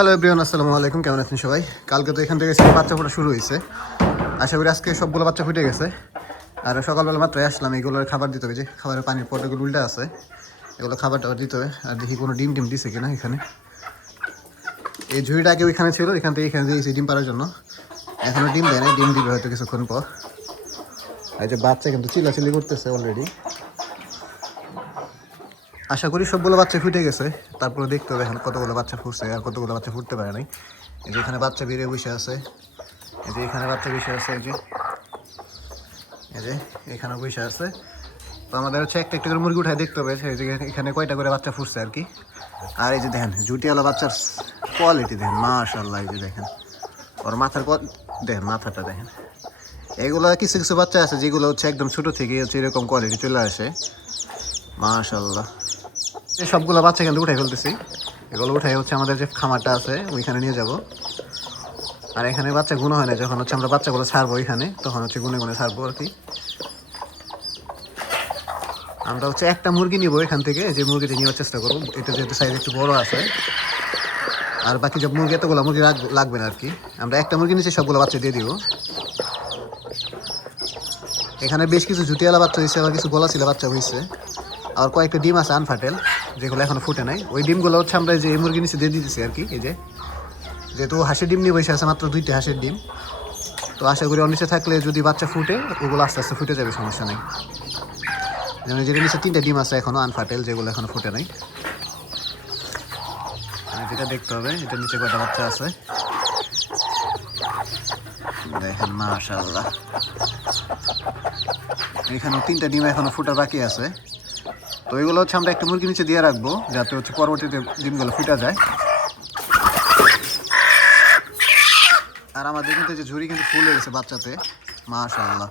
Hello everyone আসসালামু আলাইকুম, কেমন আছেন সবাই? কালকে তো এখান থেকে বাচ্চা ফোটা শুরু হয়েছে। আশা করি আজকে সবগুলো বাচ্চা ফুটে গেছে। আর সকালবেলা মাত্রই আসলাম, এগুলোর খাবার দিতে হবে যে খাবারের পানির পটগুলো উল্টা আছে। এগুলো খাবার টাবার দিতে হবে। আর দেখি কোনো ডিম টিম দিছে কিনা এখানে। এই ঝুড়িটা আগে ওইখানে ছিল, এখান থেকে এখানে দিয়েছি ডিম পাড়ার জন্য। এখনও ডিম দেয় না ডিম দিবে হয়তো কিছুক্ষণ পর। আর যে বাচ্চা কিন্তু চিলাচিলি করতেছে অলরেডি আশা করি সবগুলো বাচ্চা ফুটে গেছে। তারপরে দেখতে হবে এখন কতগুলো বাচ্চা ফুটছে আর কতগুলো বাচ্চা ফুটতে পারে নাই। এই যে এখানে বাচ্চা বেরিয়ে বসে আছে। এই যে এখানে বাচ্চা বসে আছে, এই যে। এই যে এখানে বসে আছে। তো আমাদের হচ্ছে একটা একটা করে মুরগি উঠায় দেখতে হবে। এই যে এখানে কয়টা করে বাচ্চা ফুটছে আর কি। আর এই যে দেখেন, জুটিওয়ালা বাচ্চার কোয়ালিটি দেখেন মাশাল্লাহ এই যে দেখেন। ওর মাথার দেখেন, মাথাটা দেখেন। এগুলো কিছু কিছু বাচ্চা আছে যেগুলো হচ্ছে একদম ছোটো থেকে হচ্ছে এরকম কোয়ালিটি চলে আসে। মাশাল্লাহ সবগুলো বাচ্চা কিন্তু উঠাই ফেলতেছি। এগুলো উঠাই হচ্ছে আমাদের যে খামারটা আছে, ওইখানে নিয়ে যাব। আর এখানে বাচ্চা গুণ হয় না, যখন হচ্ছে আমরা বাচ্চাগুলো ছাড়বো এখানে তখন হচ্ছে গুনে গুনে ছাড়বো আর কি। আমরা হচ্ছে একটা মুরগি নিব এখান থেকে, যে মুরগিটা নেওয়ার চেষ্টা করব। এটা যেহেতু সাইজ একটু বড় আছে। আর বাকি সব মুরগি, এতগুলো মুরগি লাগবে না আর কি। আমরা একটা মুরগি নিচে সবগুলো বাচ্চা দিয়ে দিব। এখানে বেশ কিছু জুটিয়ালা বাচ্চা হয়েছে আবার কিছু গলা ছিল বাচ্চা হয়েছে আর কয়েকটা ডিম আছে আনফাটেল যেগুলো এখনও ফুটে নাই। ওই ডিমগুলো হচ্ছে আমরা যে এই মুরগি নিচে দিয়ে দিতেছি আর কি, এই যে। যেহেতু হাঁসের ডিম নিয়ে বসে আছে, মাত্র দুইটা হাঁসের ডিম। তো আশা করি ওর নিচে থাকলে যদি বাচ্চা ফুটে, ওগুলো আস্তে আস্তে ফুটে যাবে, সমস্যা নেই। যেমন যেটা নিচে তিনটা ডিম আছে এখনও আনফাটেল যেগুলো এখনও ফুটে নাই। আর যেটা দেখতে হবে এটা নিচে কয়টা বাচ্চা আছে? দেখেন, মাশাআল্লাহ। এখানে তিনটা ডিম এখনও ফুটার বাকি আছে। তো এগুলো হচ্ছে আমরা একটা মুরগি নিচে দিয়ে রাখব, যাতে হচ্ছে পরবর্তীতে ডিমগুলো ফুটা যায়। আর আমাদের কিন্তু যে ঝুড়ি কিন্তু ফুল হয়ে গেছে বাচ্চাতে, মাশাআল্লাহ।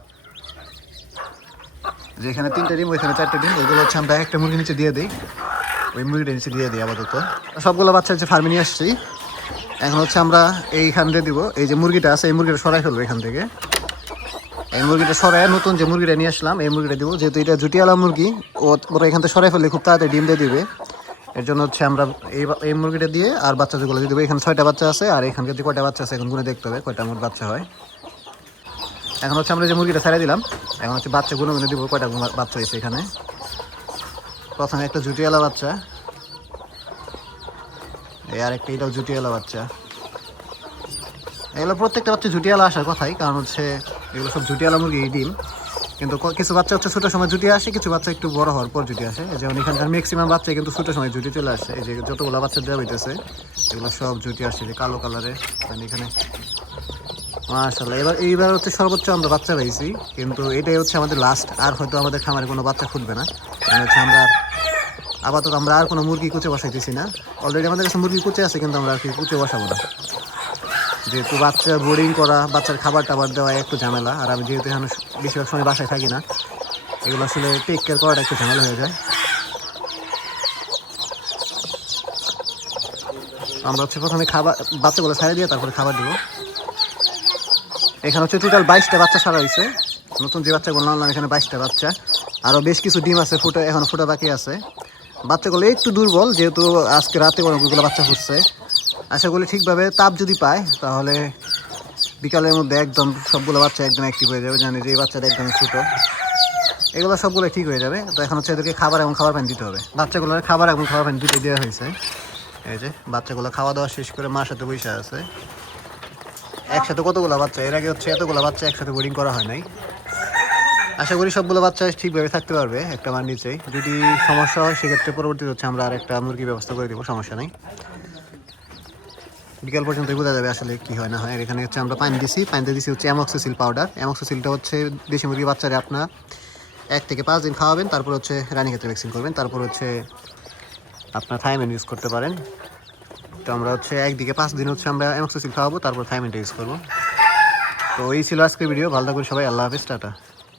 যেখানে তিনটা ডিম, ওইখানে চারটে ডিম ওইগুলো হচ্ছে আমরা একটা মুরগি নিচে দিয়ে দিই, ওই মুরগিটা নিচে দিয়ে দিই আপাতত। সবগুলো বাচ্চা হচ্ছে ফার্মে নিয়ে আসছি। এখন হচ্ছে আমরা এইখান দিয়ে দিব, এই যে মুরগিটা আছে, এই মুরগিটা সরাই ফেলব এখান থেকে। এই মুরগিটা সরাই নতুন যে মুরগিটা নিয়ে আসলাম, এই মুরগিটা দিব। যেহেতু এটা জুটিয়ালা মুরগি, ও ওরা এখান থেকে সরাই ফেললে খুব তাড়াতাড়ি ডিম দিয়ে দিবে। এর জন্য হচ্ছে আমরা এই এই মুরগিটা দিয়ে আর বাচ্চা যেগুলো দিয়ে দেবো। এখানে ছয়টা বাচ্চা আছে আর এখানকার যে কয়টা বাচ্চা আছে, এখন গুনে দেখতে হবে, কয়টা মোট বাচ্চা হয়। এখন হচ্ছে আমরা যে মুরগিটা ছেড়ে দিলাম, এখন হচ্ছে বাচ্চা গুনে গুনে দিব, কয়টা বাচ্চা হয়েছে এখানে। প্রথমে একটা জুটিয়ালা বাচ্চা। এই আর একটা এটাও জুটিয়ালা বাচ্চা। এগুলো প্রত্যেকটা বাচ্চা জুটিয়ালা আসার কথাই, কারণ হচ্ছে এগুলো সব জুটিয়ালা মুরগি ডিম। কিন্তু কিছু বাচ্চা হচ্ছে ছোটো সময় জুটি আসে, কিছু বাচ্চা একটু বড় হওয়ার পর জুটি আসে। যেমন এখানকার ম্যাক্সিমাম বাচ্চা কিন্তু ছোটো সময় জুটি চলে আসে। এই যে যতগুলো বাচ্চা দেওয়া হইতেছে, এগুলো সব জুটি আসছে যে কালো কালারে মানে এখানে মাশাল্লাহ এবার এইবার হচ্ছে সর্বোচ্চ আমরা বাচ্চা পাইছি। কিন্তু এটাই হচ্ছে আমাদের লাস্ট আর হয়তো আমাদের খামারে কোনো বাচ্চা ফুটবে না। মানে হচ্ছে আমরা আপাতত আমরা আর কোনো মুরগি কুচে বসাইতেছি না। অলরেডি আমাদের কাছে মুরগি কুচে আছে, কিন্তু আমরা আর কি কুচে বসাবো না। যেহেতু বাচ্চা বোর্ডিং করা, বাচ্চার খাবার টাবার দেওয়া একটু ঝামেলা। আর আমি যেহেতু এখন বেশিরভাগ সময় বাসায় থাকি না, এগুলো আসলে টেক কেয়ার করাটা একটু ঝামেলা হয়ে যায়। আমরা হচ্ছে প্রথমে খাবার, বাচ্চাগুলো ছাড়ে দিয়ে তারপরে খাবার দেবো। এখানে হচ্ছে টোটাল বাইশটা বাচ্চা ছাড়া হয়েছে। নতুন যে বাচ্চাগুলো আনলাম, এখানে বাইশটা বাচ্চা। আরও বেশ কিছু ডিম আছে, ফুটে, এখন ফুটা বাকি আছে। বাচ্চাগুলো একটু দুর্বল, যেহেতু আজকে রাতে অনেকগুলো বাচ্চা ফুটছে। আশা করি ঠিকভাবে তাপ যদি পায়, তাহলে বিকালের মধ্যে একদম সবগুলো বাচ্চা একদম অ্যাক্টিভ হয়ে যাবে। জানি যে এই বাচ্চাটা একদম ছোটো। এগুলো সবগুলো ঠিক হয়ে যাবে। তো এখন হচ্ছে এদেরকে খাবার এবং খাবার পানি দিতে হবে। বাচ্চাগুলোর খাবার এবং খাবার পানি দুটো দেওয়া হয়েছে। এই যে, বাচ্চাগুলো খাওয়া দাওয়া শেষ করে মার সাথে বসে আছে। একসাথে কতগুলো বাচ্চা? এর আগে হচ্ছে এতগুলো বাচ্চা একসাথে বোর্ডিং করা হয় নাই। আশা করি সবগুলো বাচ্চা ঠিকভাবে থাকতে পারবে, একটা মার নিচেই। যদি সমস্যা হয়, সেক্ষেত্রে পরবর্তীতে হচ্ছে আমরা আর একটা মুরগি ব্যবস্থা করে দেবো, সমস্যা নেই। বিকাল পর্যন্ত বোঝা যাবে আসলে কি হয় না হয়। এখানে হচ্ছে আমরা পানি দিছি। পানিতে দিছি হচ্ছে অ্যামক্সিসিল পাউডার। অ্যামক্সিসিলটা হচ্ছে দেশি মুরগি বাচ্চারে আপনার এক থেকে পাঁচ দিন খাওয়াবেন, তারপর হচ্ছে রানী ক্ষেত্রে ভ্যাকসিন করবেন, তারপর হচ্ছে আপনার থাইমেন ইউজ করতে পারেন। তো আমরা হচ্ছে একদিকে পাঁচ দিন হচ্ছে আমরা অ্যামক্সিসিল খাওয়াবো, তারপর থাইমেনটা ইউজ করব। তো এই ছিল আজকের ভিডিও ভালো থাকুন সবাই। আল্লাহ হাফিজ। টাটা।